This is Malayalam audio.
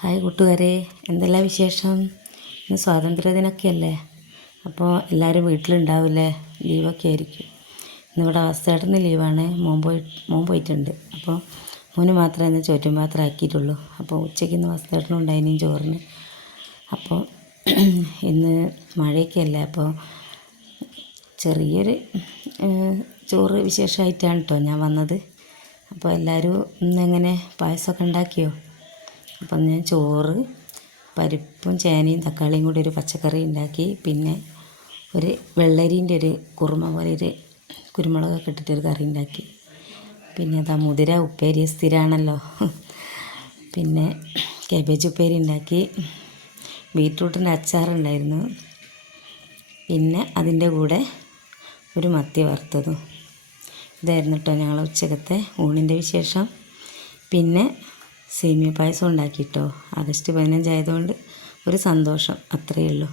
ഹായ് കൂട്ടുകാരെ, എന്തെല്ലാം വിശേഷം? ഇന്ന് സ്വാതന്ത്ര്യദിനമൊക്കെയല്ലേ, അപ്പോൾ എല്ലാവരും വീട്ടിലുണ്ടാവില്ലേ, ലീവൊക്കെ ആയിരിക്കും. ഇന്നിവിടെ അവസ്ഥേട്ടന് ലീവാണ്, മോൻ പോയിട്ടുണ്ട്. അപ്പോൾ മോന് മാത്രമേ ഇന്ന് ചോറ്റും പാത്രം ആക്കിയിട്ടുള്ളൂ. അപ്പോൾ ഉച്ചയ്ക്ക് ഇന്ന് അവസ്ഥേട്ടനും ഉണ്ടായിനി ചോറിന്. അപ്പോൾ ഇന്ന് മഴയൊക്കെയല്ലേ, അപ്പോൾ ചെറിയൊരു ചോറ് വിശേഷമായിട്ടാണ് കേട്ടോ ഞാൻ വന്നത്. അപ്പോൾ എല്ലാവരും ഇന്നെങ്ങനെ പായസമൊക്കെ ഉണ്ടാക്കിയോ? അപ്പം ഞാൻ ചോറ്, പരിപ്പും ചേനയും തക്കാളിയും കൂടി ഒരു പച്ചക്കറി ഉണ്ടാക്കി. പിന്നെ ഒരു വെള്ളരീൻ്റെ ഒരു കുറുമ പോലെ ഒരു കുരുമുളകൊക്കെ ഇട്ടിട്ടൊരു കറി ഉണ്ടാക്കി. പിന്നെ അതാ മുതിര ഉപ്പേരി സ്ഥിരമാണല്ലോ. പിന്നെ കാബേജ് ഉപ്പേരി ഉണ്ടാക്കി. ബീറ്റ്റൂട്ടിൻ്റെ അച്ചാറുണ്ടായിരുന്നു. പിന്നെ അതിൻ്റെ കൂടെ ഒരു മത്തി വറുത്തതും. ഇതായിരുന്നു കേട്ടോ ഞങ്ങൾ ഉച്ചക്കത്തെ ഊണിൻ്റെ വിശേഷം. പിന്നെ സേമിയ പായസം ഉണ്ടാക്കിയിട്ടോ. ആഗസ്റ്റ് 15 ആയതുകൊണ്ട് ഒരു സന്തോഷം, അത്രയേ ഉള്ളൂ.